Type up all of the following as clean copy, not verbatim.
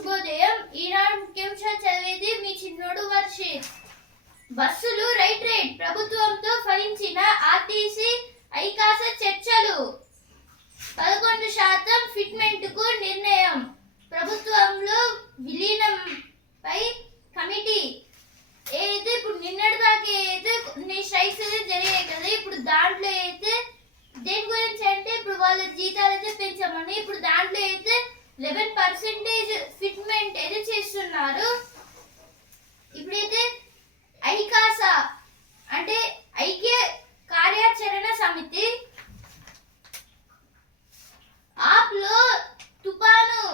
శుభోదయం. ఈనాడు ముఖ్యాంశాలు చదివేది మీ చిన్నోడు వర్షిత్. బస్సులు రైట్ ప్రభుత్వంతో ఫలించిన ఆర్టీసీ ఐకాస చర్చలు. 11% ఫిట్మెంట్కు నిర్ణయం. ప్రభుత్వంలో విలీనంపై కమిటీ. ఏదైతే ఇప్పుడు నిన్నటి దాకా అయితే కొన్ని స్ట్రైక్స్ అయితే జరిగాయి కదా, ఇప్పుడు దాంట్లో అయితే దేని గురించి అంటే ఇప్పుడు వాళ్ళ జీతాలు అయితే పెంచామని, ఇప్పుడు దాంట్లో అయితే 11% ఫిట్మెంట్ అయితే చేస్తున్నారు. ఇప్పుడైతే ఐకాస అంటే ఐక్య కార్యాచరణ సమితి ఆప్లో తుపాను.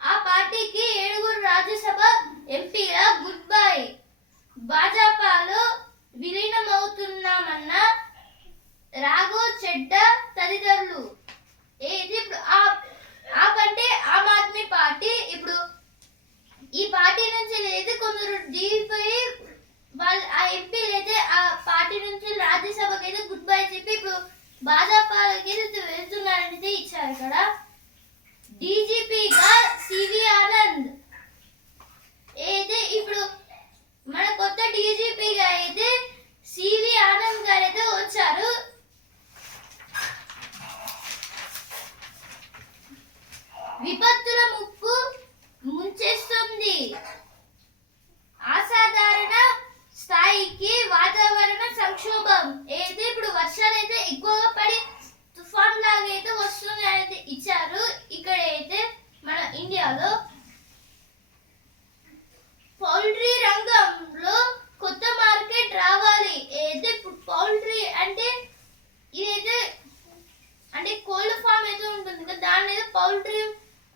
ఆ పార్టీకి 7 రాజ్యసభ ఎంపీల గుడ్ బై. భాజపాలో విలీనమవుతున్నామన్న రాఘో చెడ్డా తదితరులు. ఏది ఇప్పుడు ఆప్ అంటే ఆమ్ ఆద్మీ పార్టీ. ఇప్పుడు ఈ పార్టీ నుంచి అయితే కొందరు ఢిల్లీపోయి వాళ్ళ ఆ ఎంపీలు అయితే ఆ పార్టీ నుంచి రాజ్యసభకి అయితే గుడ్ బై చెప్పి ఇప్పుడు భాజపాకి వెళ్తున్నారని ఇచ్చారు. ఇక్కడ డీజీపీగా సివి ఆనంద్. అయితే ఇప్పుడు మన కొత్త డీజీపీగా అయితే సివి ఆనంద్ గారు అయితే వచ్చారు. విపత్తుల ముప్పు ముంచేస్తుంది. అసాధారణ స్థాయికి వాతావరణ సంక్షోభం. అయితే ఇప్పుడు వర్షాలు అయితే ఎక్కువగా పడి తుఫాన్ లాగా అయితే వస్తుంది అనేది ఇచ్చారు. ఇక్కడ అయితే మన ఇండియాలో పౌల్ట్రీ రంగంలో కొత్త మార్కెట్ రావాలి. అయితే ఇప్పుడు పౌల్ట్రీ అంటే ఇదైతే అంటే కోళ్ళ ఫామ్ అయితే ఉంటుంది కదా, దాని అయితే పౌల్ట్రీ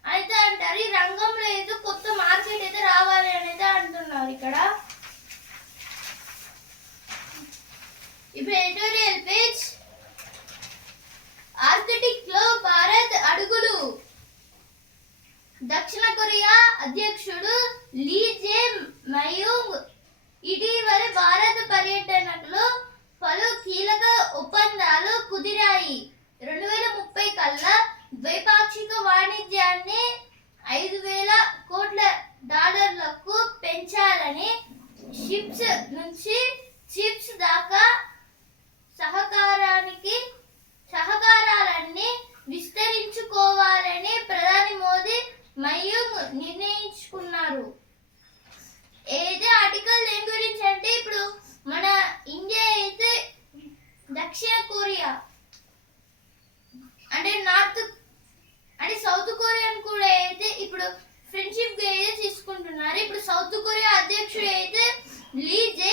అయితే అంటారు. ఈ రంగంలో అయితే కొత్త మార్కెట్ అయితే రావాలి అనేది అంటున్నారు. ఇక్కడ ఇప్పుడు ఎడిటోరియల్ పేజ్. ఆర్కిటిక్ లో భారత్ అడుగులు. దక్షిణ కొరియా అధ్యక్షుడు లీ జే మయూంగ్ ఇటీవల భారత పర్యటనలో పలు కీలక ఒప్పందాలు కుదిరాయి. 2030 కల్లా ద్వైపాక్షిక వాణిజ్యాన్ని $5,000 కోట్ల పెంచాలని, షిప్స్ నుంచి చిప్స్ దాకా సహకారాలన్నీ విస్తరించుకోవాలని ప్రధాని మోదీ మయూంగ్ నిర్ణయించుకున్నారు. ఏదైతే ఆర్టికల్ దేని గురించి అంటే ఇప్పుడు మన ఇండియా అయితే దక్షిణ కొరియా అంటే సౌత్ కొరియాను కూడా అయితే ఇప్పుడు ఫ్రెండ్షిప్ అయితే తీసుకుంటున్నారు. ఇప్పుడు సౌత్ కొరియా అధ్యక్షుడు అయితే లీ జే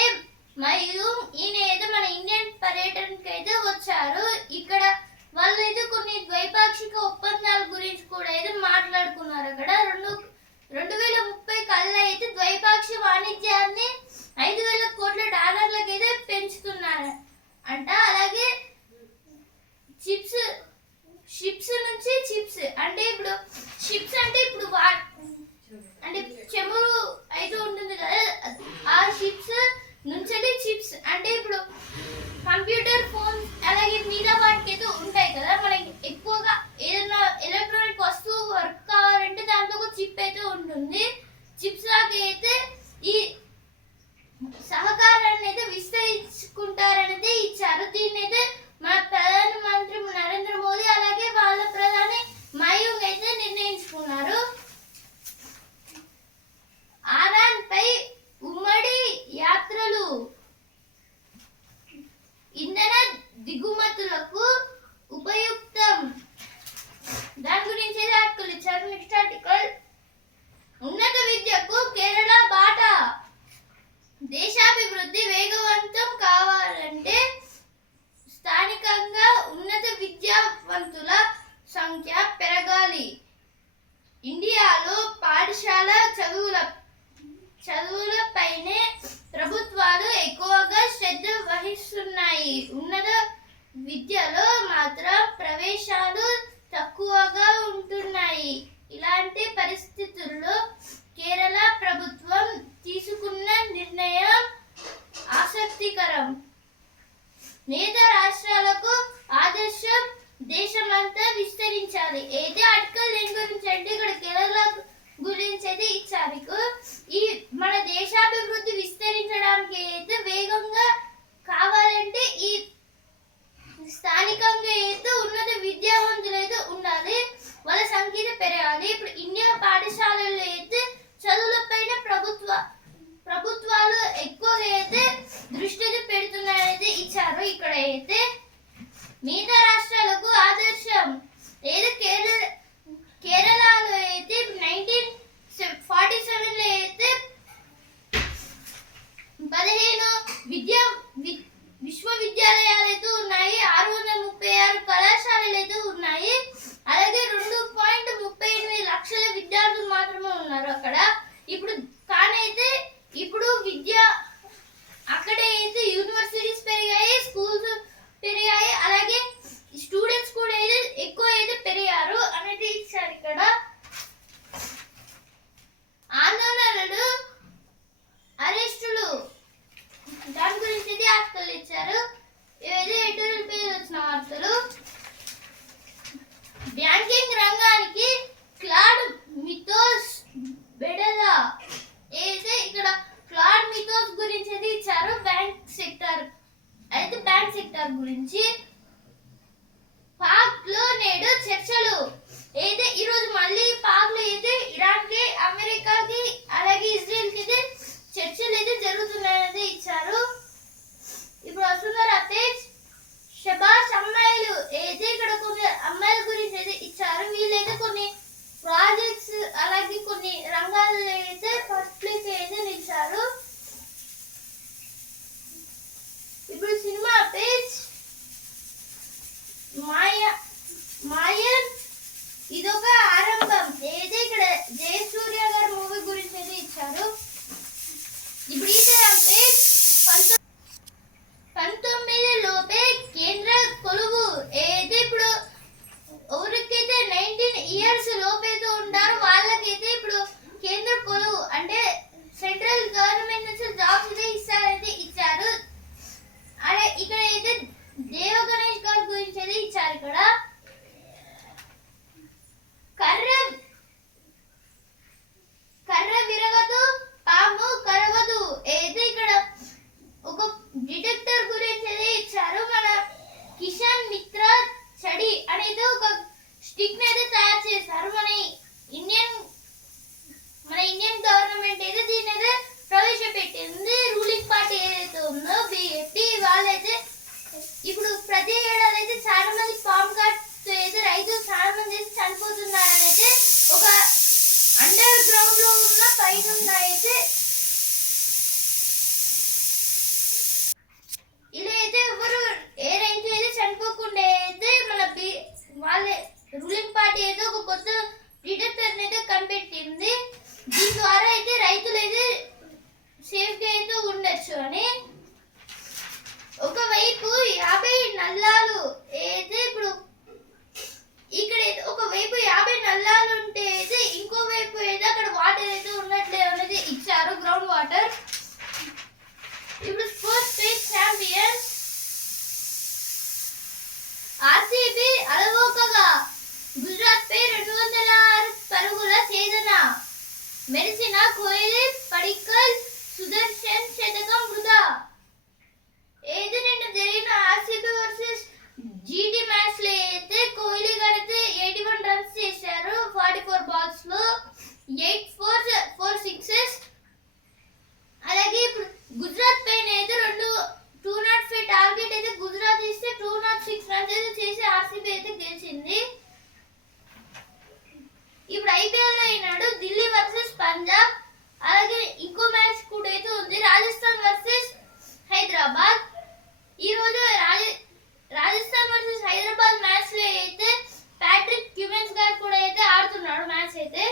మయూంగ్. ఈయన అయితే మన ఇండియన్ పర్యటనకి అయితే వచ్చారు. ఇక్కడ వాళ్ళు అయితే కొన్ని ద్వైపాక్షిక ఒప్పందాల గురించి కూడా అయితే మాట్లాడుకున్నారు. అక్కడ 2030 కల్లా అయితే ద్వైపాక్షిక వాణిజ్యాన్ని $5,000 కోట్ల అయితే పెంచుతున్నారు అంట. అలాగే షిప్స్ నుంచి చిప్స్ అంటే ఇప్పుడు షిప్స్ అంటే ఇప్పుడు అంటే చెమురు అయితే ఉంటుంది కదా, ఆ షిప్స్ నుంచి చిప్స్ అంటే ఇప్పుడు కంప్యూటర్ ఫోన్ అలాగే మీద వాటికి అయితే ఉంటాయి కదా. మనకి ఎక్కువగా ఏదైనా ఎలక్ట్రానిక్ వస్తువు వర్క్ కావాలంటే దాంట్లో ఒక చిప్ అయితే ఉంటుంది. చిప్స్ లాగా అయితే ఈ సహకారాన్ని అయితే విస్తరించుకుంటారనేది ఇచ్చారు. దీన్ని అయితే మన ప్రధానమంత్రి నరేంద్ర మోదీ అలాగే వాళ్ళ ప్రధాని మయూంగ్ అయితే నిర్ణయించుకున్నారు. ఆరాన్ పై ఉమ్మడి యాత్రలు. ఇంధన దిగుమతులకు ఉపయుక్తం. దాని గురించి ఆర్టికల్ ఇచ్చారు. Next article. ఉన్నత విద్యకు కేరళ బాట. దేశాభివృద్ధి వేగవంతం కావాలంటే స్థానికంగా ఉన్నత విద్యావంతుల సంఖ్య పెరగాలి. ఇండియాలో పాఠశాల చదువులపైనే ప్రభుత్వాలు ఎక్కువగా శ్రద్ధ వహిస్తున్నాయి. ఉన్నత విద్యలో మాత్రం ప్రవేశాలు తక్కువగా ఉంటున్నాయి. ఇలాంటి పరిస్థితుల్లో కేరళ ప్రభుత్వం తీసుకున్న నిర్ణయం ఆసక్తికరం. మిగతా రాష్ట్రాలకు ఆదర్శం దేశమంతా విస్తరించాలి. అయితే ఆర్టికల్ దేని గురించి అంటే ఇక్కడ కేరళ గురించి అయితే ఇచ్చారు. ఈ మన దేశాభివృద్ధి విస్తరించడానికి అయితే వేగంగా కావాలంటే ఈ స్థానికంగా అయితే ఉన్నత విద్యావంతులు అయితే ఉండాలి, వాళ్ళ సంఖ్య పెరగాలి. ఇప్పుడు ఇండియా పాఠశాలల్లో అయితే చదువులపైన ప్రభుత్వాలు ఎక్కువగా అయితే దృష్టి పెడుతున్నారైతే ఇచ్చారు. ఇక్కడ అయితే మిగతా రాష్ట్రాలకు ఆదర్శం ఏదో కేరళలో అయితే 1947లో అయితే 15 విశ్వవిద్యాలయాలు అయితే ఉన్నాయి, 636 కళాశాలలు అయితే ఉన్నాయి. అలాగే 2.38 లక్షల విద్యార్థులు మాత్రమే ఉన్నారు అక్కడ. ఇప్పుడు కానైతే ఇప్పుడు అక్కడే అయితే యూనివర్సిటీస్ పెరిగాయి, స్కూల్స్ పెరిగాయి, అలాగే స్టూడెంట్స్ కూడా అయితే ఎక్కువ అయితే పెరిగారు అనేది ఇచ్చారు. ఇక్కడ ఆందోళనలు, అరెస్టులు దాని గురించి అయితే ఆర్టికల్ ఇచ్చారు. ఇవైతే ఎడిటోరియల్ పేజ్ వచ్చిన వార్తలు. బ్యాంకింగ్ రంగానికి క్లాడ్ మిథోస్ బెడద అయితే ఇక్కడ క్లాడ్ మిథోస్ గురించి అయితే ఇచ్చారు. బ్యాంక్ సెక్టర్ గురించి. పాక్ లో నేడు చర్చలు అయితే ఈరోజు మళ్ళీ పాక్ లో అయితే ఇరాన్ కి, అమెరికాకి, అలాగే ఇజ్రాయెల్ కి అయితే చర్చలు అయితే జరుగుతున్నాయని ఇచ్చారు. ఇప్పుడు వస్తున్నారు అప్డేట్స్. షబాష్ అమ్మాయిలు అయితే ఇక్కడ కొన్ని అమ్మాయిల గురించి అయితే ఇచ్చారు. వీళ్ళైతే కొన్ని ప్రాజెక్ట్స్ అలాగే కొన్ని రంగాల్లో అయితే ఫస్ట్ ప్లేస్ అయితే నిలిచారు. ఇప్పుడు సినిమా పేజ్. మాయన్ ఇదొక ఆరంభం అయితే ఇక్కడ జయసూర్య గారి మూవీ గురించి అయితే ఇచ్చారు. ఇప్పుడు ఈ పేజ్ 19 లోపే కేంద్ర కొలువు అయితే ఇప్పుడు ఎవరికైతే 19 ఇయర్స్ లోపైతే ఉంటారో వాళ్ళకైతే ఇప్పుడు కేంద్ర కొలువు అంటే సెంట్రల్ గవర్నమెంట్ నుంచి జాబ్స్ అయితే ఇస్తారైతే ఇచ్చారు. అదే ఇక్కడ అయితే దేవ గణేష్ గారి గురించి అయితే ఇచ్చారు. ఇక్కడ కర్ర విరగదు, పాము కరగదు అయితే ఇక్కడ ఒక డిటెక్టర్ గురించి అయితే ఇచ్చారు. మన కిషన్ మిత్ర చడి అనేది ఒక స్టిక్ అయితే తయారు చేశారు. మన ఇండియన్ గవర్నమెంట్ అయితే దీని అయితే ప్రవేశపెట్టింది. రూలింగ్ పార్టీ ఏదైతే ఉందో బీజేపీ వాళ్ళైతే ఇప్పుడు ప్రతి ఏడాది అయితే చాలా మంది పామ్ కార్డ్స్ అయితే రైతులు చాలా మంది చనిపోతున్నారు అయితే ఒక అండర్ గ్రౌండ్ లో ఉన్న పైన అయితే ఇలా అయితే ఎవరు ఏ రైతు అయితే చనిపోకుండా అయితే మన వాళ్ళే రూలింగ్ పార్టీ అయితే ఒక కొత్త డిటెక్టర్ అయితే కనిపెట్టింది. దీని ద్వారా అయితే రైతులు అయితే సేఫ్ గా అయితే ఉండొచ్చు అని. ఒకవైపు 50 నల్లాలు అయితే ఇప్పుడు ఇక్కడ ఒకవైపు 50 నల్లాలు ఉంటే అయితే ఇంకోవైపు అయితే అక్కడ వాటర్ అయితే ఉన్నట్లే అనేది ఇచ్చారు, గ్రౌండ్ వాటర్. ఇప్పుడు స్పోర్ట్స్ పేజ్ ఛాంపియన్స్. ఆర్సీబీ అలవోకగా గుజరాత్ పై 206 పరుగుల ఛేదన. మెరిసిన కోహ్లీ, పడిక్కల్, సుదర్శన్ శతకం వృధా. ఏది నిన్న జరిగిన ఆర్సీబీ వర్సెస్ జీటీ మ్యాచ్ లో అయితే కోహ్లీ గారైతే 81 రన్స్ చేశారు 44 బాల్స్ లో. 8 4 6. అలాగే ఇప్పుడు గుజరాత్ పైన అయితే 205 టార్గెట్ అయితే గుజరాత్ ఇస్తే 206 రన్స్ అయితే చేసి ఆర్సీబీ అయితే గెలిచింది. ఇప్పుడు ఐపీఎల్ లో అయినాడు ఢిల్లీ వర్సెస్ పంజాబ్, అలాగే ఇంకో మ్యాచ్ కూడా అయితే ఉంది రాజస్థాన్ వర్సెస్ హైదరాబాద్. ఈ రోజు రాజస్థాన్ వర్సెస్ హైదరాబాద్ మ్యాచ్ లో అయితే ప్యాట్రిక్ క్యూమెన్స్ గారు కూడా అయితే ఆడుతున్నాడు మ్యాచ్ అయితే.